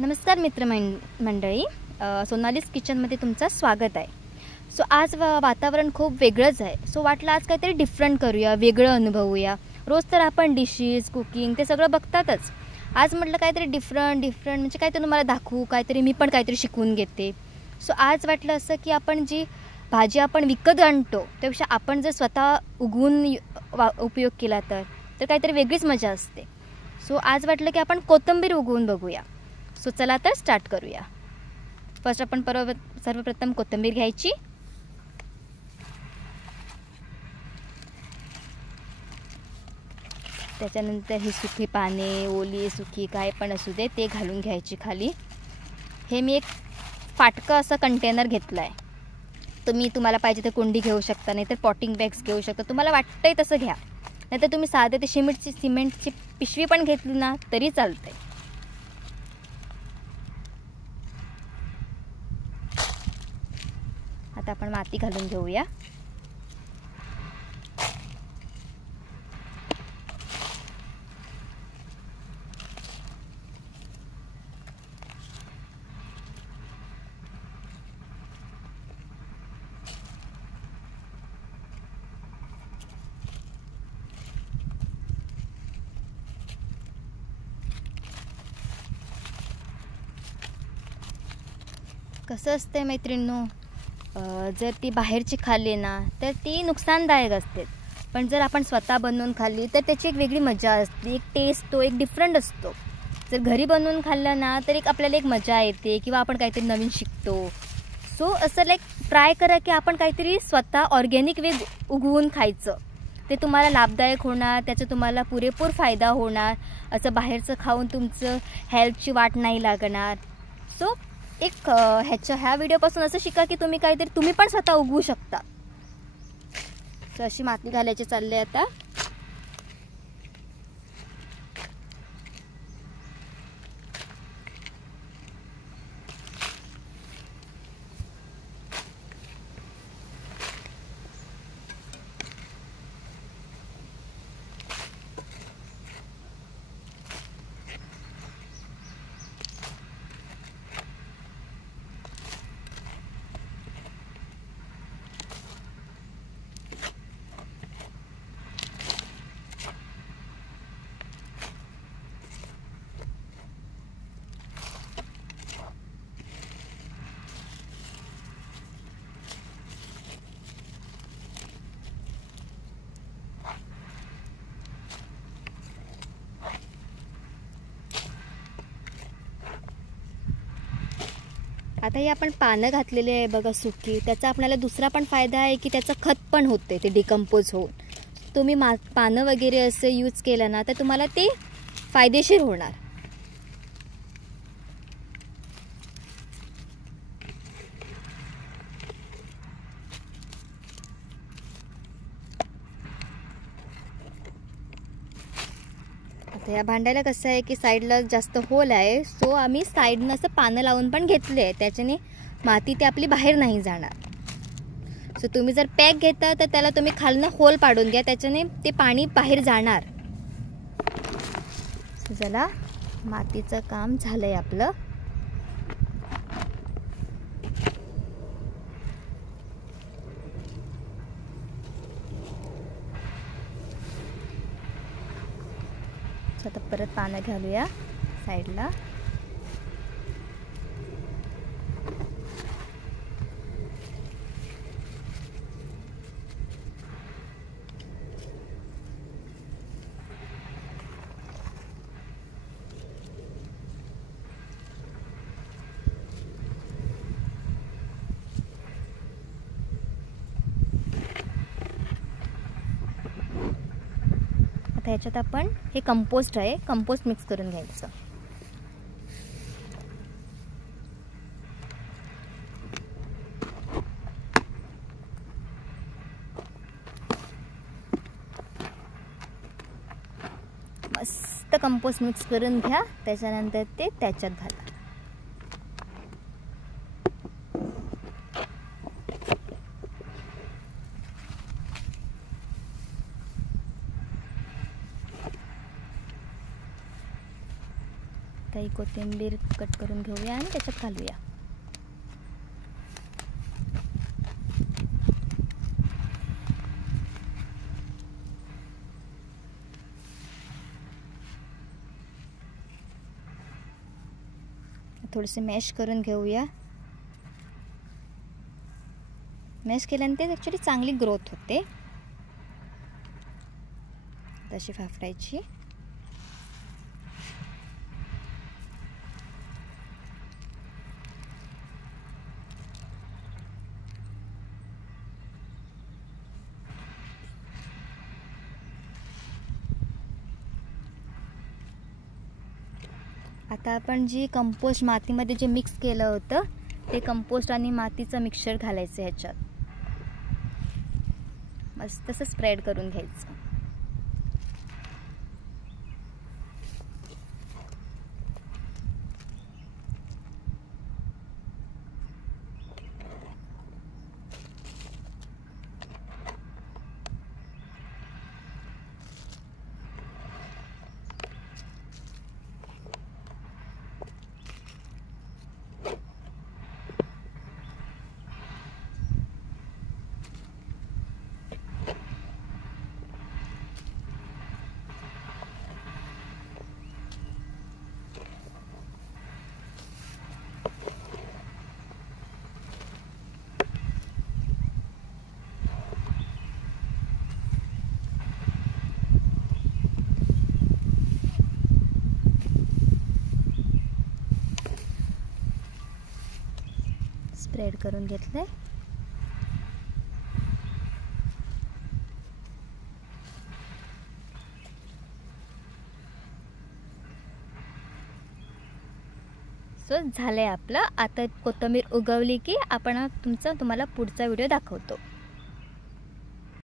नमस्कार मंडळी, सोनालीस किचनमध्ये तुमचं स्वागत आहे। सो आज वातावरण खूप वेगळंच आहे। सो वाटलं आज काहीतरी डिफरंट करूया, वेगळं अनुभवूया। रोज तर आपण डिशेस कुकिंग ते सगळं बघतातच। आज म्हटलं काहीतरी डिफरंट म्हणजे काहीतरी तुम्हाला दाखवू, काहीतरी मी पण काहीतरी शिकून घेते। सो आज वाटलं असं की आपण जी भाजी आपण विकत आणतो त्यापेक्षा आपण जर स्वतः उगवून उपयोग केला तर काहीतरी वेगळीच मजा असते। सो आज वाटलं की आपण कोथिंबीर उगवून बघूया। सो चला तर स्टार्ट करूया। फर्स्ट आपण सर्वप्रथम कोथिंबीर घ्यायची। त्याच्यानंतर ही सुकी पाने, ओली सुकी काय पण असू दे ते घालून घ्यायची खाली। हे मी एक फाटकं असं कंटेनर घेतलं आहे। तुम्हाला पाहिजे तर कुंडी घेऊ शकता, नाही तर पॉटिंग बॅग्स घेऊ शकता। तुम्हाला वाटतंय तसं घ्या, नाहीतर तुम्ही साधे ते सिमेंटची पिशवी पण घेतली ना तरी चालते। आता आपण माती घालून घेऊया। कसं असते मैत्रिणींनो, जर ती बाहेरची खाल्ली ना तर ती नुकसानदायक असते, पण जर आपण स्वतः बनवून खाल्ली तर त्याची एक वेगळी मजा असते, एक टेस्ट तो एक डिफरंट असतो। जर घरी बनवून खाल्लं ना तर आपल्याला एक मजा येते किंवा आपण काहीतरी नवीन शिकतो। सो असं ट्राय करा की आपण काहीतरी स्वतः ऑर्गॅनिक वे उगवून खायचं। ते तुम्हाला लाभदायक होणार, त्याचा तुम्हाला पुरेपूर फायदा होणार। असं बाहेरचं खाऊन तुमचं हेल्थची वाट नाही लागणार। सो ह्या व्हिडिओपासून असं शिका की तुम्ही पण स्वतः उगवू शकता। सो अशी माती घालायची चालले आता। आता हे आपण पानं घातलेले आहे बघा सुकी, त्याचा आपल्याला दुसरा पण फायदा आहे की त्याचं खत पण होते, ते डिकम्पोज होऊन। तुम्ही पानं वगैरे असं यूज केलं ना तर तुम्हाला ते फायदेशीर होणार। आता या भांड्याला कसं आहे की साईडला जास्त होल आहे, सो आम्ही साईडनं असं पानं लावून पण घेतले आहे, त्याच्याने माती ते आपली बाहेर नाही जाणार। सो तुम्ही जर पॅक घेता तर त्याला तुम्ही खालनं होल पाडून घ्या, त्याच्याने ते पाणी बाहेर जाणार। चला, मातीचं काम झालंय आपलं। आता परत पानं घालूया साईडला। आता ह्याच्यात आपण हे कंपोस्ट आहे, कंपोस्ट मिक्स करून घ्यायचं। मस्त कंपोस्ट मिक्स करून घ्या, त्याच्यानंतर ते त्याच्यात घाला। काही कोथिंबीर कट करून घेऊया आणि त्याच्यात घालूया. थोडेसे मॅश करून घेऊया. मॅश केल्यानंतर ॲक्च्युली चांगली ग्रोथ होते. तशी फाफडायची. आता आपण जी कंपोस्ट मातीमध्ये जे मिक्स केलं होतं ते कंपोस्ट आणि मातीचं मिक्सचर घालायचं ह्याच्यात. मस्त तसं स्प्रेड करून घ्यायचं. स्प्रेड करून घेतलंय. सो झालंय आपलं. आता कोथिंबीर उगवली की आपण तुम्हाला पुढचा व्हिडिओ दाखवतो.